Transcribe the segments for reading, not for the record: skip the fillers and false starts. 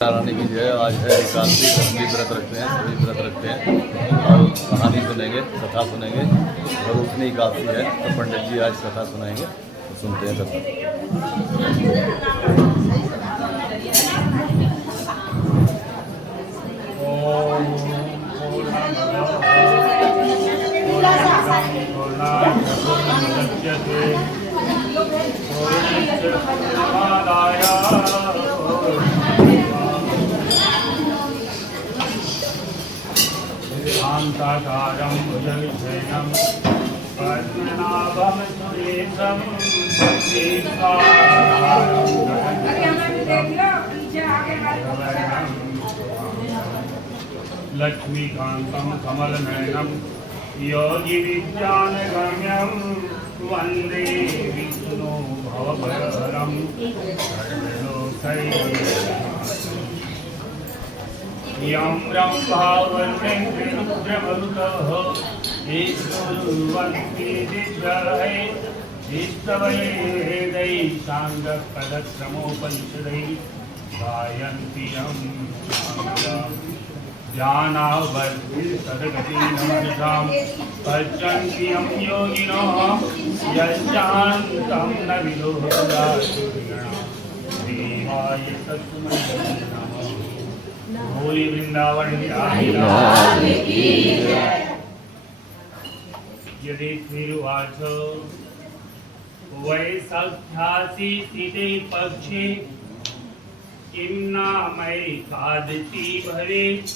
रानी की जय। आज है एकादशी, सभी व्रत रखते हैं, और कहानी सुनेंगे, कथा सुनेंगे। और उतनी एकादशी है तो पंडित जी आज कथा सुनाएंगे, तो सुनते हैं कथा। शान्ताकारं भुजगशयनं पद्मनाभं सुरेशं सीतारामं लक्ष्मीकान्तं कमलनयनं योगिविज्ञानगम्यं वन्दे विष्णु भवभयहरं यं ब्रह्मा वन्दे रुद्रमरुतः ईश्वरवन्ति दिग्गहै ईष्टवैदैः साङ्गपदक्रमोपनिषदैः गायन्ति यं ज्ञानावर्धितसद्गतिनमनसां पश्यन्ति यं योगिनः यश्चान्तं न विलोकयाति देवाय तस्मै नमः। बोली वृंदावन बिहारी की जय। युधिष्ठिरुवाच वैसख्यासि स्थिते पक्षे किं नामैकादशी भवेत्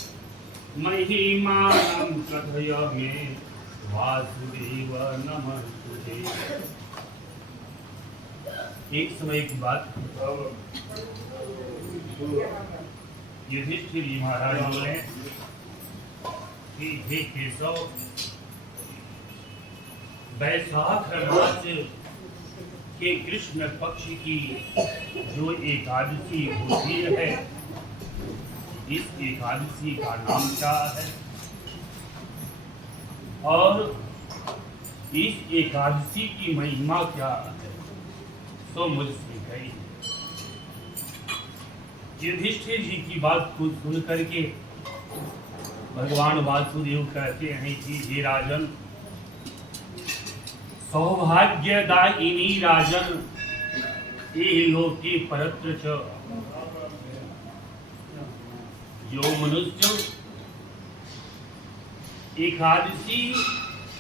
महिमानं कथय मे वासुदेव नमस्तुते। एक समय की बात, युधिष्ठिर जी महाराज बोले कि हे केशव, वैशाख मास के कृष्ण पक्ष की जो एकादशी होती है, इस एकादशी का नाम क्या है और इस एकादशी की महिमा क्या है, सो मुझसे कही। युधिष्ठिर जी की बात को सुन करके भगवान वासुदेव कहते हैं कि हे राजन, सौभाग्यदायिनी राजन ये लोके परत्र च, जो मनुष्य एकादशी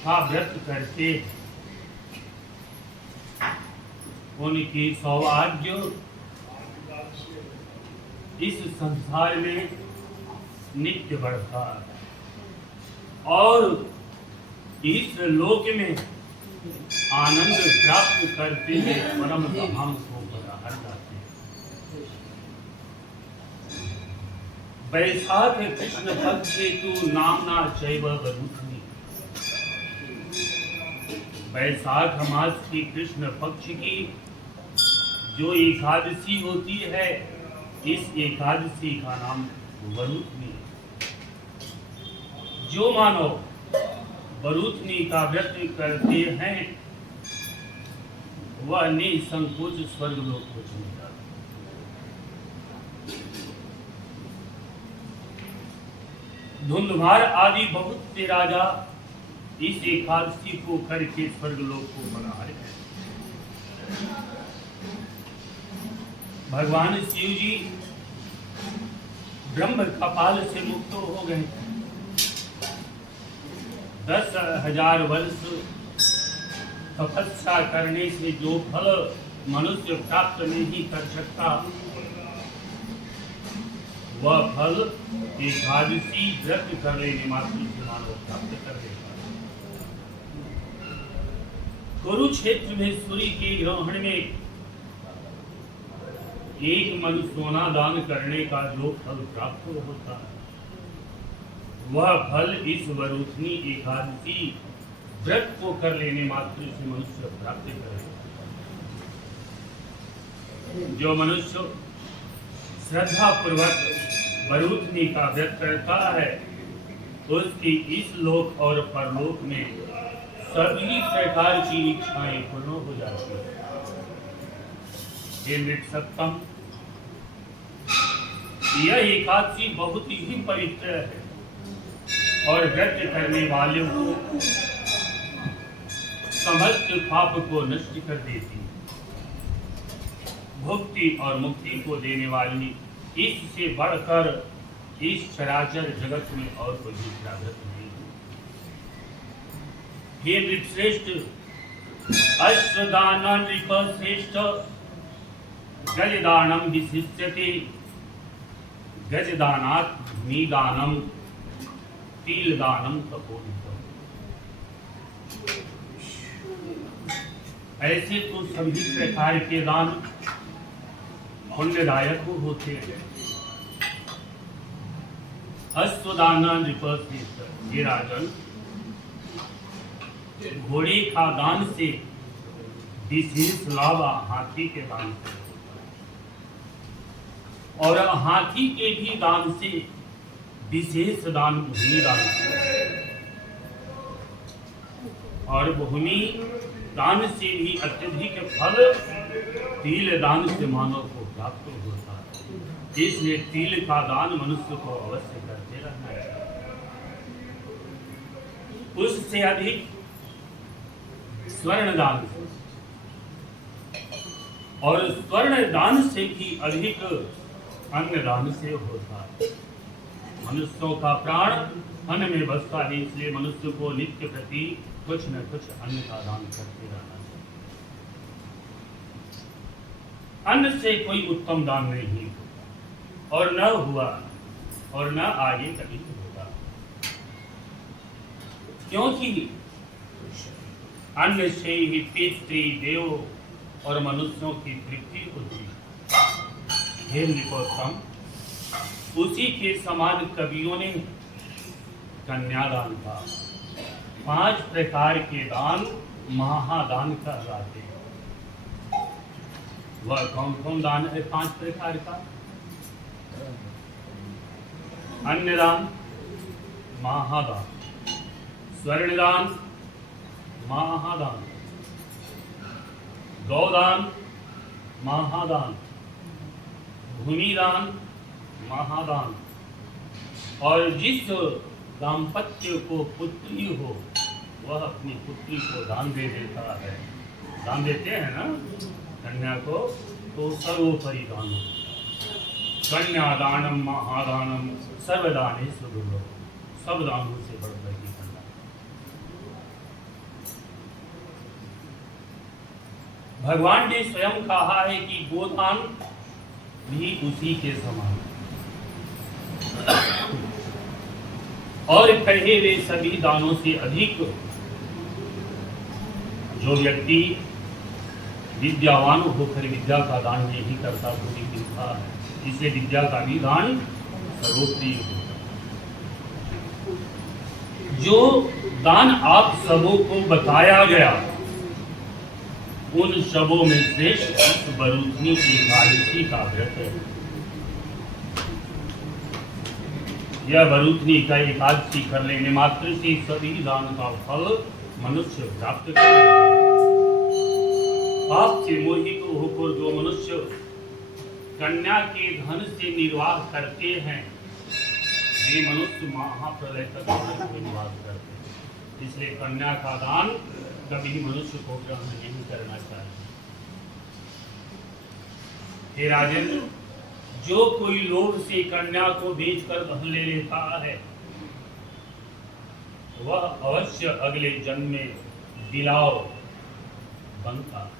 का व्रत करते उनके सौभाग्य इस संसार में नित्य बढ़ता है और इस लोक में आनंद प्राप्त करते हुए परम धाम को बराबर जाते हैं। वैशाख कृष्ण पक्ष तु नामना चैव वरुथनी। वैशाख मास की कृष्ण पक्ष की जो एकादशी होती है, इस एकादशी का नाम वरुथनी। जो मानव वरुथनी का व्रत करते हैं वह निसंकोच स्वर्ग लोक को चले जाते। धुंधुमार आदि बहुत से राजा इस एकादशी को करके स्वर्ग लोक को पधारे। भगवान शिव जी ब्रह्म कपाल से मुक्त हो गए। 10,000 वर्ष तपस्या करने से जो फल मनुष्य प्राप्त नहीं कर सकता, वह फल एकादशी व्रत कर लेने मात्र से मानव प्राप्त कर लेगा। कुरुक्षेत्र में सूर्य के ग्रहण में एक मन सोना दान करने का जो फल प्राप्त होता है, वह फल इस वरुथनी एकादशी व्रत को कर लेने मात्र से मनुष्य प्राप्त करेगा। जो मनुष्य श्रद्धा पूर्वक वरुथनी का व्रत करता है, उसकी इस लोक और परलोक में सभी प्रकार की इच्छाएं पूर्ण हो जाती है। हे मृत सत्तम, यह एकादशी बहुत ही पवित्र है और व्रत करने वालों को समस्त पाप को नष्ट कर देती है, भक्ति और मुक्ति को देने वाली इससे बढ़कर इस चराचर जगत में और कोई दूसरा व्रत नहीं है। हे नृपश्रेष्ठ, अश्वदान नृपश्रेष्ठ, गजदानम विशिष्यते, गजदानात् भूमिदानम, तिलदानम तपोनिधम। ऐसे तो सभी प्रकार के दान पुण्यदायक होते हैं। अश्वदान नृपश्रेष्ठ, हे राजन, घोड़े का दान से विशेष लाभ हाथी के दान से, और हाथी के भी दान से विशेष दान भूमि दान से, और भूमि दान से भी अत्यधिक फल तिल दान से मानव को प्राप्त होता है। इसलिए तिल का दान मनुष्य को अवश्य करते रहना चाहिए। उससे अधिक स्वर्ण दान से, और स्वर्ण दान से भी अधिक अन्न दान से होता है। मनुष्यों का प्राण अन्न में बसता है, इसलिए मनुष्य को नित्य प्रति कुछ न कुछ अन्न का दान करते रहना चाहिए। अन्न से कोई उत्तम दान नहीं और न हुआ और न आगे कभी होगा, क्योंकि अन्न से ही पितृ देव और मनुष्यों की तृप्ति होती है। हे नृपोत्तम, उसी के समान कवियों ने कन्यादान का 5 प्रकार के दान महादान कहलाते हैं। वह कौन कौन दान है 5 प्रकार का? अन्नदान महादान, स्वर्णदान महादान, गौदान महादान, भूमिदान महादान, और जिस दाम्पत्य को पुत्री हो वह अपनी पुत्री को दान दे देता है। दान देते हैं ना कन्या को, तो सर्वोपरि दान हो। कन्यादानम महादानम सर्वदानेषु दुर्लभम, सब दानों से बढ़कर की कन्या। भगवान ने स्वयं कहा है कि गोदान भी उसी के समान, और कहे वे सभी दानों से अधिक जो व्यक्ति विद्यावान होकर विद्या का दान नहीं करता वो भी मिलता है। इसलिए विद्या का भी दान सर्वोपरि होता है। जो दान आप सबों को बताया गया उन सबों में श्रेष्ठ इस बरूथनी एकादशी का व्रत है। यह बरूथनी का एकादशी कर लेने मात्र से सभी दान का फल मनुष्य प्राप्त करेगा। पाप से मोहित होकर जो मनुष्य कन्या के धन से निर्वाह करते हैं वे मनुष्य महाप्रलय तक निर्वाह करते हैं। इसलिए कन्या का दान कभी मनुष्य को ग्रहण नहीं करना चाहिए। हे राजेंद्र, जो कोई लोभ से कन्या को बेचकर धन ले लेता है वह अवश्य अगले जन्म में बिलाव बनता है।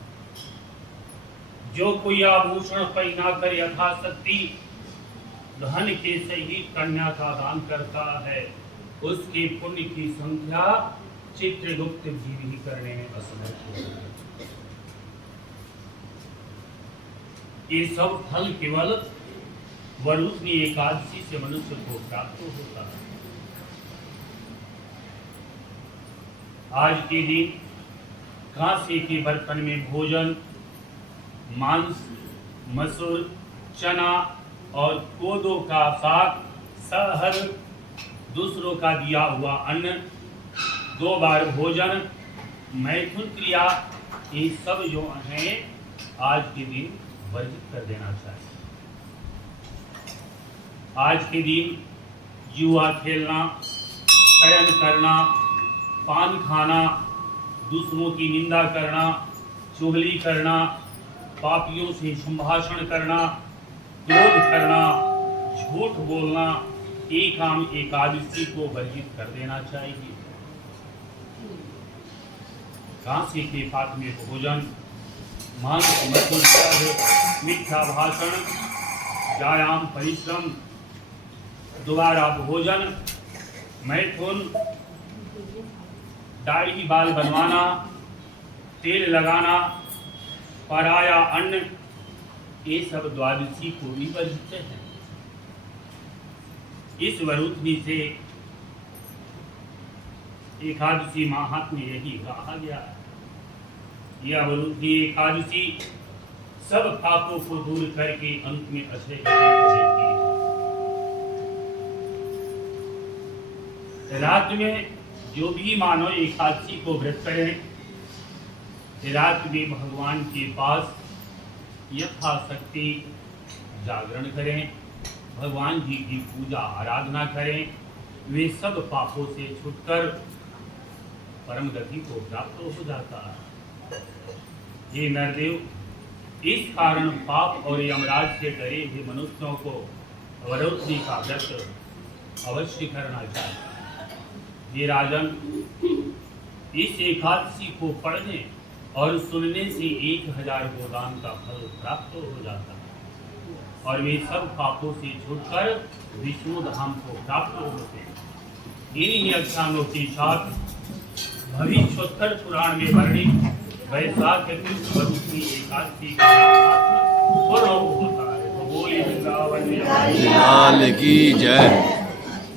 जो कोई आभूषण पहना कर यथाशक्ति धन के सहित कन्या का दान करता है उसके पुण्य की संख्या चित्रगुप्त जी भी करने में असमर्थ होते हैं। ये सब फल केवल बरूथनी एकादशी से मनुष्य को प्राप्त होता है। आज के दिन कांसे के बर्तन में भोजन, मांस, मसूर, चना और कोदो का साग, सहर, दूसरों का दिया हुआ अन्न, 2 बार भोजन, मैथुन क्रिया, ये सब जो हैं आज के दिन वर्जित कर देना चाहिए। आज के दिन जुआ खेलना, शयन करना, पान खाना, दूसरों की निंदा करना, चुगली करना, पापियों से संभाषण करना, क्रोध करना, झूठ बोलना, ये काम एकादशी को वर्जित कर देना चाहिए। कांसे के पात्र में भोजन, मांस मधुर शब्द, मीठा भाषण, व्यायाम परिश्रम, दोबारा भोजन, मैथुन, दाढ़ी बाल बनवाना, तेल लगाना, पराया अन्न, ये सब द्वादशी को भी वर्जित हैं। इस वरुथनी से एकादशी महात्म्य यही कहा गया है। यह वरुथनी एकादशी सब पापों को दूर करके अंत में अक्षय गति को देती है। रात में जो भी मानव एकादशी को व्रत करें, रात में भगवान के पास यथाशक्ति जागरण करें, भगवान जी की पूजा आराधना करें, वे सब पापों से छूटकर परम गति को प्राप्त हो जाता है। हे नरदेव, इस कारण पाप और यमराज से डरे हुए मनुष्यों को वरुथनी का व्रत अवश्य करना चाहिए। ये राजन, इस एकादशी को पढ़ने और सुनने से 1000 गोदान का फल प्राप्त हो जाता है और वे सब पापों से छूटकर विष्णु धाम को प्राप्त होते हैं। इन्हीं अक्षांगों के साथ भविष्योत्तर पुराण में वर्णित वैशाख कृष्ण वरुथनी एकादशी का महत्व होता है। तो बोलिए वृंदावन लाल की जय।